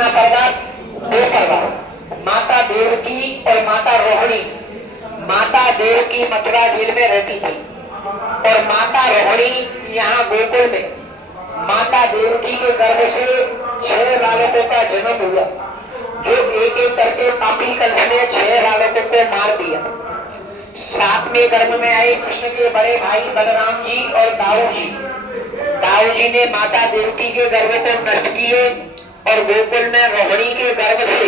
यमुना पर्वत, दो पर्वत, माता देवकी और माता रोहिणी। माता देवकी मथुरा जेल में रहती थी और माता रोहिणी यहाँ गोकुल में। माता देवकी के गर्भ से 6 बालकों का जन्म हुआ, जो एक एक करके पापी कंस ने 6 बालकों को मार दिया। 7वें गर्भ में आए कृष्ण के बड़े भाई बलराम जी और दाऊ जी। दाऊ जी ने माता देवकी के गर्भ को नष्ट किए और गोकुल में रोहिणी के गर्भ से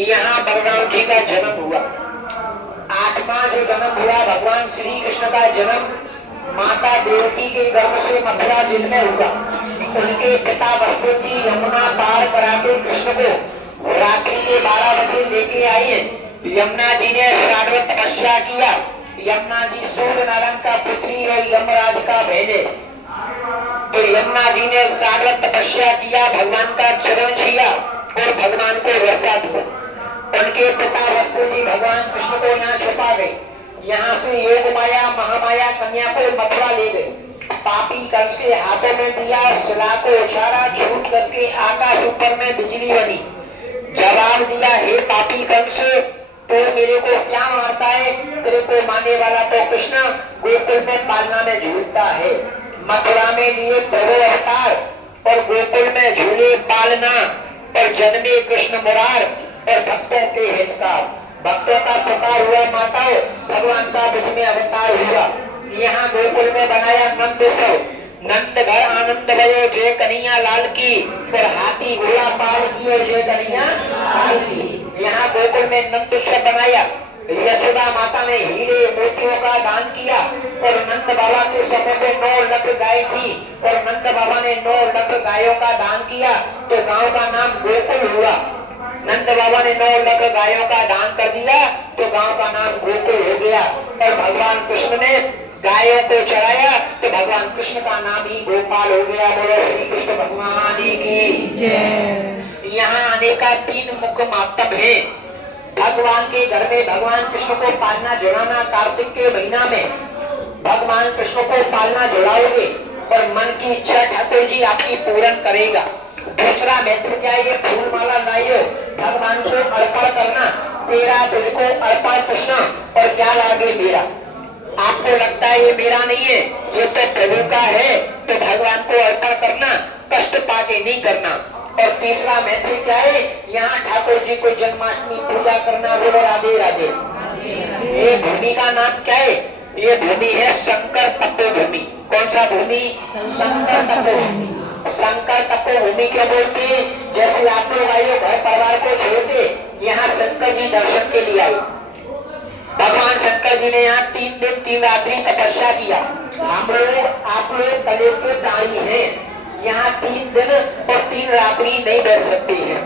यहाँ बलराम जी का जन्म हुआ। 8वां जो जन्म हुआ भगवान श्री कृष्ण का जन्म माता देवकी के गर्भ से मथुरा जेल में हुआ। उनके पिता वसुदेव जी यमुना पार करा के कृष्ण को रात्रि के 12 बजे लेके आए। यमुना जी ने साधवत तपस्या किया। यमुना जी सूर्य नारायण का पुत्री और यमराज का बहन। तो यमुना जी ने साधवत तपस्या किया, भगवान का चरण छुआ और भगवान को रास्ता दिया। उनके पिता वसुदेव जी भगवान कृष्ण को यहाँ छुपा गए। यहाँ से योग माया महामाया कन्या को मथुरा ले गए। पापी कंस के हाथों में दिया, शिला को उछाला, छूट करके आकाश ऊपर में बिजली बनी। जवाब दिया, हे पापी कंस, तो मेरे को क्या मारता है? तेरे को मारने वाला तो कृष्ण गोकुल में पालना में झूलता है। मथुरा में लिए प्रभु अवतार और गोकुल में झूले पालना और जन्मे कृष्ण मुरार और भक्तों के हितकार। भक्तों का पुकार हुआ माताओं, भगवान का बुझ में अवतार हुआ। यहाँ गोकुल में बनाया नंद उत्सव। नंद घर आनंद भयो, जय कन्हैया लाल की। और हाथी घोड़ा पाल की और जय कन्हैया लाल की। यहाँ गोकुल में नंद उत्सव बनाया। यशोदा माता ने हीरे मोतियों का दान किया और नंद बाबा के समय पे 9 लाख गाय थी और नंद बाबा ने 9 लाख गायों का दान किया तो गांव का नाम गोकुल हुआ। नंद बाबा ने 9 लाख गायों का दान कर दिया तो गांव का नाम गोकुल हो गया। और भगवान कृष्ण ने गायों को चढ़ाया तो भगवान कृष्ण का नाम ही गोपाल हो गया। बोलो श्री कृष्ण भगवान की जय। यहाँ आने का 3 मुख्य माध्यम है। भगवान के घर में भगवान कृष्ण को पालना जुड़ाना। कार्तिक के महीना में भगवान कृष्ण को पालना जुड़ाओगे और मन की इच्छा ठाकुर जी आपकी पूर्ण करेगा। दूसरा महत्व क्या है? ये फूल माला लाइयो, भगवान को अर्पण करना। तेरा तुझको अर्पण कृष्ण और क्या लागे मेरा। आपको लगता है ये मेरा नहीं है, ये तो प्रभु का है, तो भगवान को अर्पण करना, कष्ट पाके नहीं करना। और तीसरा महत्व क्या है? यहाँ ठाकुर जी को जन्माष्टमी पूजा करना। बोलो राधे राधे। ये भूमि का नाम क्या है? ये भूमि है शंकर तपोभूमि। कौन सा भूमि? शंकर तपोभूमि। शंकर तपोभूमि क्यों बोलते हैं? जैसे आप लोग आए घर परिवार को छोड़ के यहाँ शंकर जी दर्शन के लिए आए। भगवान शंकर जी ने यहाँ 3 दिन 3 रात्रि तपस्या किया। हम लोग आप लोग कलयुग के प्राणी हैं, यहाँ 3 दिन और 3 रात्रि नहीं बैठ सकते हैं।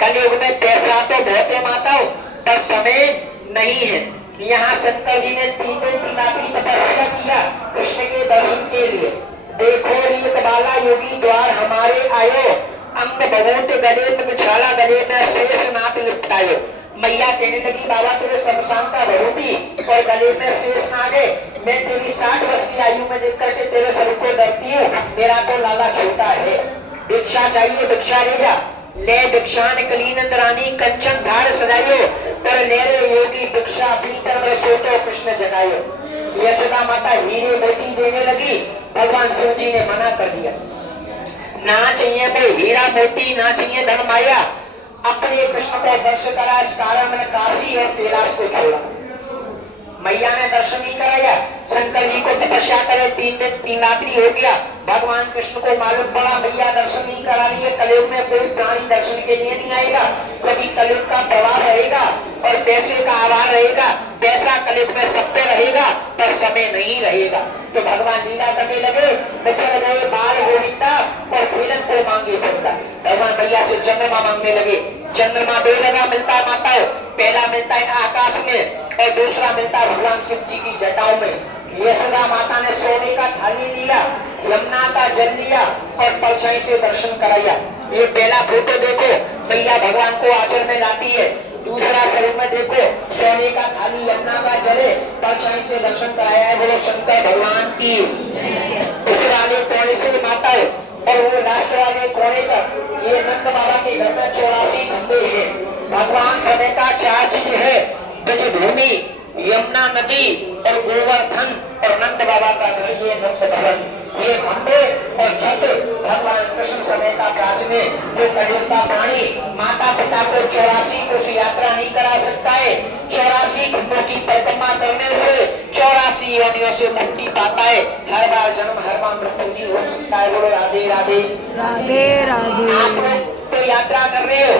कलयुग में पैसा तो बहुत है माताओं, पर समय नहीं है। यहाँ शंकर जी ने 3 दिन 3 रात्रि तपस्या किया कृष्ण के दर्शन के लिए। देखो रीत बाला योगी द्वार हमारे आयो, अंग भगवत गले में बिछाला, गले में शेष नाथ लिपटायो। मैया कहने लगी, बाबा तेरे शमशान का भगवती और गले में शेष नाग है। मैं तेरी 60 वर्ष की आयु में देख करके तेरे स्वरूप को डरती हूँ, मेरा तो लाला छोटा है। भिक्षा चाहिए, भिक्षा ले जा। ले भिक्षान कलीनंद रानी कंचन धार सजायो, पर ले रे योगी भिक्षा अपनी तरफ सो तो कृष्ण जगायो। यशोदा माता हीरे मोती देने लगी, भगवान शिव जी ने मना कर दिया। ना चाहिए वो हीरा मोती, ना चाहिए धन माया। अपने कृष्ण को दर्शन करा, इस कारण मैंने काशी और कैलाश को छोड़ा। मैया ने दर्शन नहीं कराया। शंकर जी को तपस्या करे 3 दिन 3 रात्रि हो गया। भगवान कृष्ण को मालूम पड़ा मैया दर्शन नहीं करा रही है, कलयुग में कोई प्राणी दर्शन के लिए नहीं आएगा, क्योंकि कलयुग का प्रभाव रहेगा और पैसे का आभार रहेगा। पैसा कलयुग में सब पे रहेगा पर समय नहीं रहेगा। तो भगवान लीला करने लगे, बिछड़ गए बाल गोविंदा और खेलन को मांगे चंदा। भगवान मैया से चंद्रमा मांगने लगे। चंद्रमा 2 जगह मिलता है माताओं, पहला मिलता है आकाश में और दूसरा मिलता है भगवान शिव जी की जटाओं में। यशोदा माता ने सोने का थाली लिया, यमुना का जल लिया और परछाई से दर्शन कराया। ये पहला फोटो देखो, मैया भगवान को आंचल में लाती है। दूसरा शरीर में देखो, सोने का थाली, यमुना का जल, परछाई से दर्शन कराया है। बोलो शंकर भगवान की। इस वाले कोने से माता है और वो लास्ट वाले कोने तक ये नंद बाबा के घर में 84 चार चीज है, ब्रज भूमि, यमुना नदी और गोवर्धन और नंद बाबा का घर, ये नंद भवन, ये खंबे और छत्र भगवान कृष्ण समय का प्राच में जो कलयुग का प्राणी माता पिता को 84 कोस यात्रा नहीं करा सकता है, 84 खंडों की परिक्रमा करने से 84 योनियों से मुक्ति पाता है, हर बार जन्म हर बार मृत्यु नहीं हो सकता है। बोलो राधे राधे राधे राधे। आप लोग तो यात्रा कर रहे हो,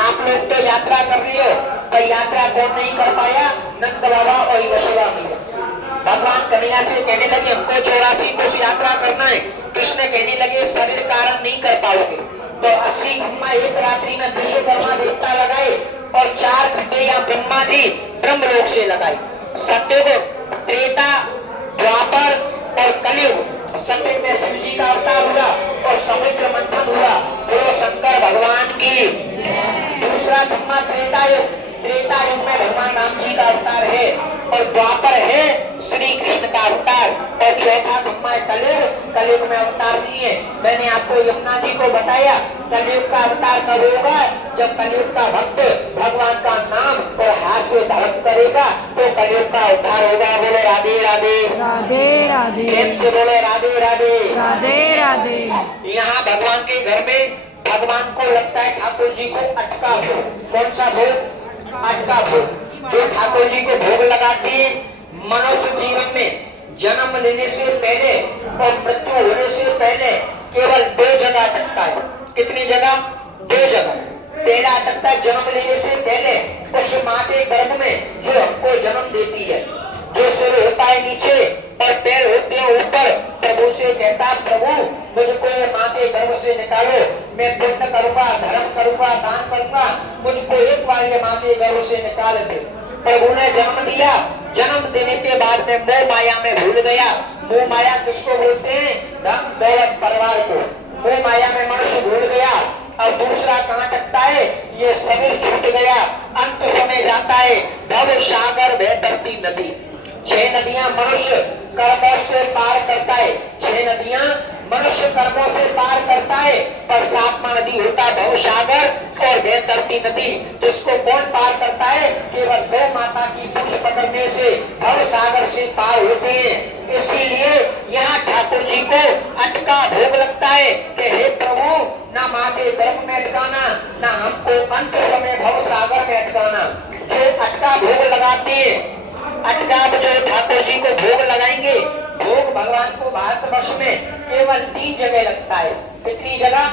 आप लोग तो यात्रा कर रहे हो, पर यात्रा कौन नहीं कर पाया? नंद बाबा और यशोदा मैया। भगवान कन्हैया से कहने लगे हमको 84 कोस यात्रा करना है, कृष्ण कहने लगे शरीर कारण नहीं कर पाओगे, तो 80 खम्मा एक रात्रि में विश्वकर्मा देवता लगाए और 4 खंडे या ब्रह्मा जी ब्रह्मलोक से लगाए। सतयुग, त्रेता, द्वापर और कलयुग। सतयुग में शिव जी का अवतार हुआ और समुद्र मंथन हुआ। बोलो शंकर भगवान की। दूसरा खम्मा त्रेता युग, त्रेता युग में भगवान राम जी का अवतार है और द्वापर है श्री कृष्ण का अवतार, और चौथा खम्मा कलयुग, कलयुग में अवतार नहीं है। मैंने आपको यमुना जी को बताया कलयुग का अवतार कब होगा? जब कलयुग का भक्त भगवान का नाम और हाथ से धारण करेगा तो कलयुग का उद्धार होगा। बोलो राधे राधे राधे राधे। प्रेम से बोलो राधे राधे राधे राधे। यहाँ भगवान के घर में भगवान को लगता है ठाकुर जी को अटका भोग। कौन सा भोग? अटका भोग। जो ठाकुर जी को भोग लगाते हैं मनुष्य जीवन में जन्म लेने से पहले और मृत्यु होने से पहले केवल 2 जगह अटकता है। कितनी जगह? 2 जगह। पहला अटकता है जन्म लेने से पहले उस माँ के गर्भ में जो हमको जन्म देती है, जो सिर होता है नीचे और पैर होते हैं ऊपर। प्रभु से कहता प्रभु मुझको ये माँ के गर्भ से निकालो, मैं पुण्य करूंगा, धर्म करूंगा, दान करूंगा, मुझको एक बार ये माँ के गर्भ से निकाल दे। प्रभु ने जन्म दिया, जन्म देने के बाद में मोह माया में भूल गया। मोह माया किसको बोलते हैं? धन दौलत परिवार को। मोह माया में मनुष्य भूल गया। और दूसरा कहाँ अटकता है? ये शरीर छूट गया, अंत समय जाता है भव सागर बहती नदी। 6 नदियां मनुष्य कर्मों से पार करता है, 6 नदियां मनुष्य कर्मों से पार करता है, पर 7वां नदी होता भव सागर और बहती नदी, जिसको कौन पार करता है? केवल गौ माता की पूंछ पकड़ने से भव सागर से पार होते हैं। इसीलिए यहाँ ठाकुर जी को अटका भोग लगता है कि हे प्रभु ना माँ के गर्भ में अटकाना, ना हमको अंत समय भव सागर में अटकाना। जो अटका भोग लगाते हैं, अटका जो ठाकुर जी को भोग लगाएंगे, भोग भगवान को भारतवर्ष में केवल 3 जगह लगता है। कितनी जगह?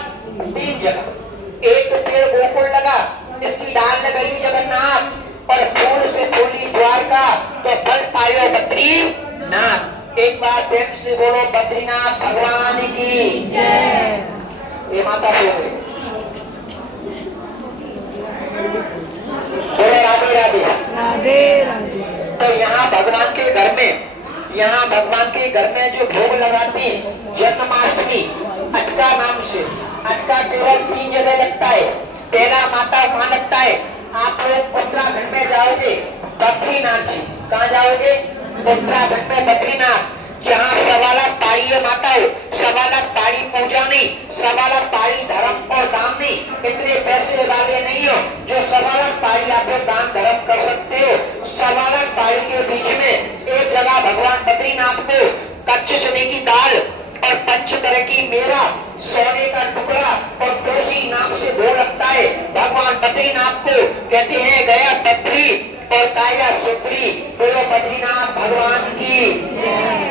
3 जगह। एक पेड़ गोकुल लगा, इसकी डाल लगाई जगन्नाथ और फूल से फूली द्वारका, तो फल पायो बद्रीनाथ। एक बार प्रेम से बोलो बद्रीनाथ भगवान की जय। ये माता बोलो राधे राधे राधे राधे। तो यहाँ भगवान के घर में, यहाँ भगवान के घर में जो भोग लगाती जन्माष्टमी अटका नाम से, अटका केवल 3 जगह लगता है। पहला माता कहाँ लगता है? आप लोग उत्तराखंड में जाओगे बद्रीनाथ जी। कहाँ जाओगे? उत्तराखंड में बद्रीनाथ, जहाँ 1.25 लाख पाड़ी है माता हो। 1.25 लाख पाड़ी पूजा नहीं, 1.25 लाख पाड़ी धर्म और दान नहीं। इतने पैसे वाले नहीं हो जो 1.25 लाख पाड़ी आप लोग दान धर्म कर सकते हो। 1.25 लाख पाड़ी के बीच में एक जगह भगवान बद्रीनाथ को कच्चे चने की दाल और पंचतर की मेरा, सोने का टुकड़ा और तुलसी नाम से भोग लगता है। भगवान बद्रीनाथ को कहते हैं गया बद्री और काया सुप्री। बोलो बद्रीनाथ भगवान की जय।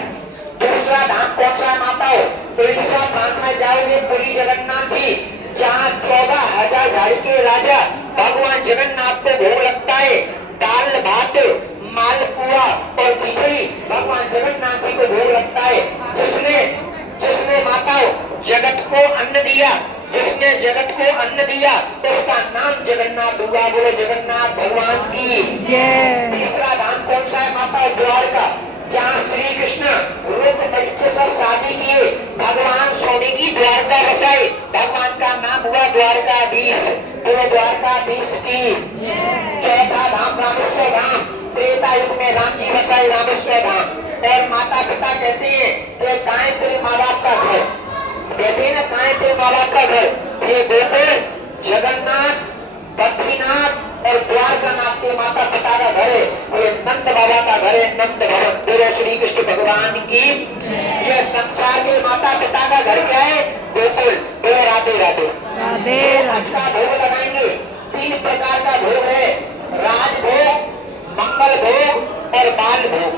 दूसरा धाम कौन सा माता हो? उड़ीसा धाम में जाओगे पुरी जगन्नाथ जी, जहाँ 14,000 झाड़ी के राजा भगवान जगन्नाथ को भोग लगता है। दाल भात मालपुआ और खिचड़ी भगवान जगन्नाथ जी को भोग लगता है। जिसने माता जगत को अन्न दिया, जिसने जगत को अन्न दिया उसका नाम जगन्नाथ हुआ। बोलो जगन्नाथ भगवान की जय। तीसरा धाम कौन सा है माता? द्वारका, जहाँ श्री कृष्ण रुक्मिणी के साथ शादी किए, भगवान सोने की द्वारका बसाई, भगवान का नाम हुआ द्वारकाधीश। बोलो द्वारकाधीश की जय। चौथा धाम रामेश्वर धाम, त्रेता युग में राम जी बसाए रामेश्वर धाम। और माता पिता कहते हैं ये गाय तेरे माँ बाप का घर, कहते हैं ना गाय तेरे माँ बाप का घर। ये गोकुल, जगन्नाथ, बद्रीनाथ और द्वारका नंद भवन। बोलो श्री कृष्ण भगवान की। यह संसार के माता पिता का घर क्या है? गोकुल। बोलो राधे राधे। राधे राधे। का भोग लगाएंगे। 3 प्रकार का भोग है, राजभोग, मंगल भोग और बाल भोग।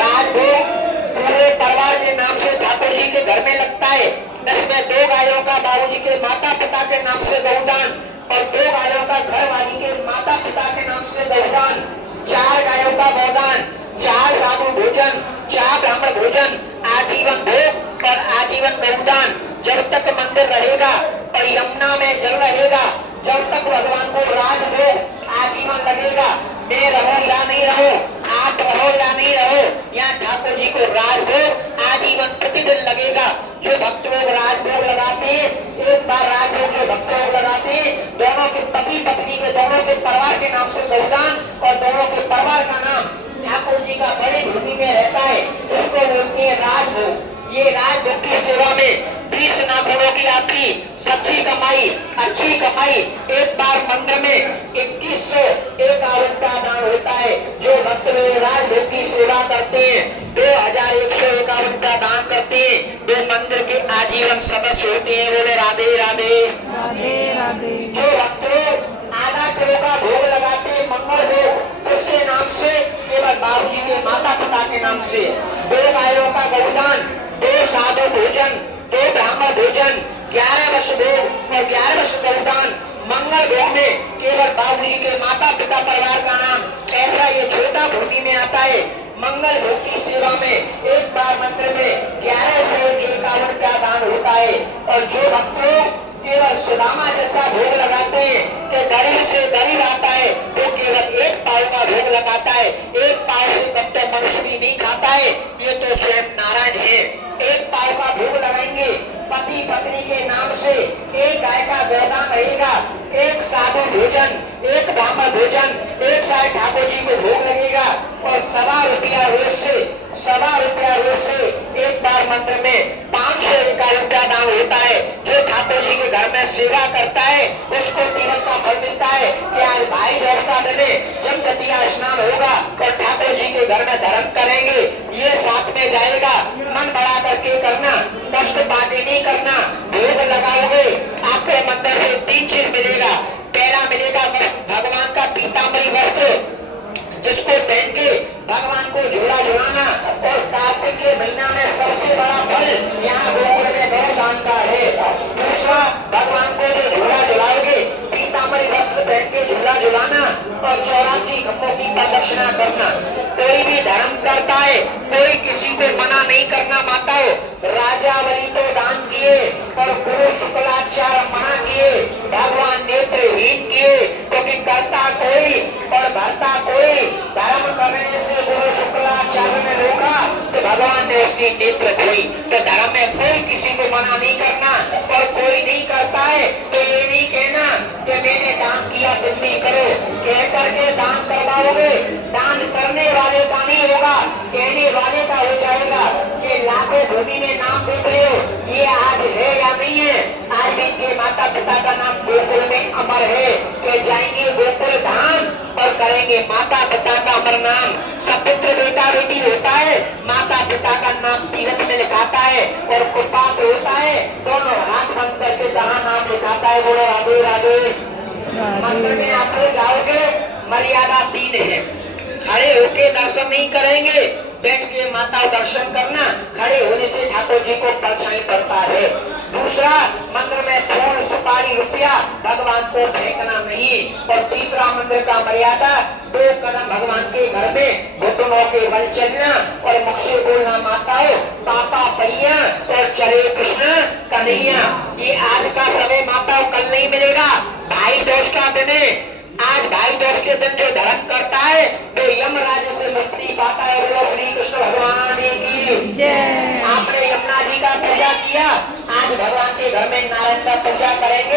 राजभोग पूरे परिवार के नाम से ठाकुर जी के घर में लगता है। इसमें 2 गायों का बाबूजी के माता पिता के नाम से गौदान और 2 गायों का घरवाली के माता पिता के नाम से गौदान, 4 गायों का गोदान, 4 साधु भोजन, 4 ब्राह्मण भोजन, आजीवन भोग और आजीवन गौदान। जब तक मंदिर रहेगा और यमुना में जल रहेगा, जब तक भगवान को राजभोग आजीवन लगेगा। मैं रहो या नहीं रहो, आप रहो या नहीं रहो, यहाँ ठाकुर जी को राजभोग आजीवन प्रतिदिन लगेगा। जो भक्त लोग राजभोग लगाते हैं, एक बार राजभोग जो भक्त लोग लगाते हैं, दोनों के पति पत्नी के, दोनों के परिवार के नाम से गौदान और दोनों के परिवार का नाम ठाकुर जी का बड़ी भूमि में रहता है, जिसको बोलते हैं राजभोग। ये राजभोग की सेवा में 20 नाखूनों की आपकी सच्ची कमाई, अच्छी कमाई। एक बार मंदिर में 2151 का दान होता है। जो भक्त लोग राजभोग की सेवा करते हैं, 2151 का दान करते हैं, वे मंदिर के आजीवन सदस्य होते हैं। बोले राधे राधे। राधे राधे। जो भक्त लोग आधा किलो का भोग लगाते हैं मंगल भोग, उसके नाम से, केवल बाबूजी के माता पिता के नाम से 2 गायों का गौदान, 2 साधु भोजन, 2 ब्राह्मण भोजन, 11 वर्ष भोग और 11 वर्ष गौदान। मंगल भोग में केवल बाबूजी के माता पिता परिवार का नाम। ऐसा ये छोटा भूमि में आता है। मंगल भोग की सेवा में एक बार मंदिर में 1151 का दान होता है। और जो भक्त लोग केवल सुदामा जैसा भोग लगाते हैं कि गरीब से गरीब आता है, वो केवल 1 पाव का भोग लगाता है। 1 पाव से कम तो मनुष्य भी नहीं खाता है, ये तो स्वयं नारायण है। 1 पाव का भोग लगाएंगे। पति पत्नी के नाम से 1 गाय का गोदान रहेगा, 1 साधु भोजन, 1 ब्राह्मण भोजन, 1 साल ठाकुर जी को भोग लगेगा और 1.25 रुपया रोज से, 1.25 रुपया रोज से एक बार मंदिर में 551 का दान होता है। जो ठाकुर जी के घर में सेवा करता है, उसको तीरथ का फल मिलता है कि आज भाई दोस्त का दिन है, जब गतिया स्नान होगा और ठाकुर जी के घर में धर्म करेंगे, ये साथ में जाएगा। मन बढ़ा करके करना, कष्ट पाके नहीं करना। भोग लगाओगे, आपके मंदिर से 3 चीज मिलेगा। पहला मिलेगा भगवान का पीताम्बरी वस्त्र, जिसको पहन के भगवान को झूला झुलाना। और कार्तिक के महीना में सबसे बड़ा फल यहाँ गोकुल में गौदान का है। दूसरा, भगवान को जो झूला झुलाओगे, पीताम्बरी वस्त्र पहन के झूला झुलाना और 84 खम्भों की प्रदक्षिणा करना। कोई भी धर्म करता है, कोई किसी को मना नहीं करना। माताओं, राजावली तो दान किए और गुरु शुक्लाचार्य मना किए, भगवान नेत्रहीन किए, क्योंकि करता कोई और भरता कोई। धर्म करने से गुरु शुक्लाचार्य ने रोका तो भगवान ने उसकी नेत्र धोई। तो धर्म में कोई किसी को मना नहीं करना, और कोई नहीं करता है तो ये नहीं कहना कि मैंने दान किया तुम नहीं करो। कह करके दान करवाओगे, दान करने वाले का नहीं होगा, कहने वाले का हो जाएगा। कि लाखों भूमि में नाम देख रहे हो, ये आज है या नहीं है? आज भी इनके माता पिता का नाम गोकुल में अमर है। कि जाएंगे गोकुल धाम और करेंगे माता पिता का अमर नाम। सपुत्र बेटा बेटी होता है, माता पिता का नाम तीर्थ में लिखाता है, और कुपात होता है, दोनों हाथ बंद करके कहा नाम लिखाता है। बोलो राधे राधे। मंदिर में आप लोग जाओगे, मर्यादा 3 है। खड़े होके दर्शन नहीं करेंगे, बैठ के माता दर्शन करना। खड़े होने से ठाकुर जी को परछाई पड़ता है। दूसरा, मंदिर में फूल सुपारी रुपया भगवान को फेंकना नहीं। और तीसरा, मंदिर का मर्यादा 2 कदम भगवान के घर में घुटनों के बल चलना और मुख से बोलना माताओं पापा पैया और चले कृष्ण कन्हैया। ये आज का समय माताओं कल नहीं मिलेगा। भाई दोस्त का दिन है। आज भाई दोस्त के दिन जो धर्म करता है वो यमराज से मुक्ति पाता है। बोलो श्री कृष्ण भगवान की जय। आपने यमुना जी का पूजा किया, आज भगवान के घर में नारायण का पूजा करेंगे।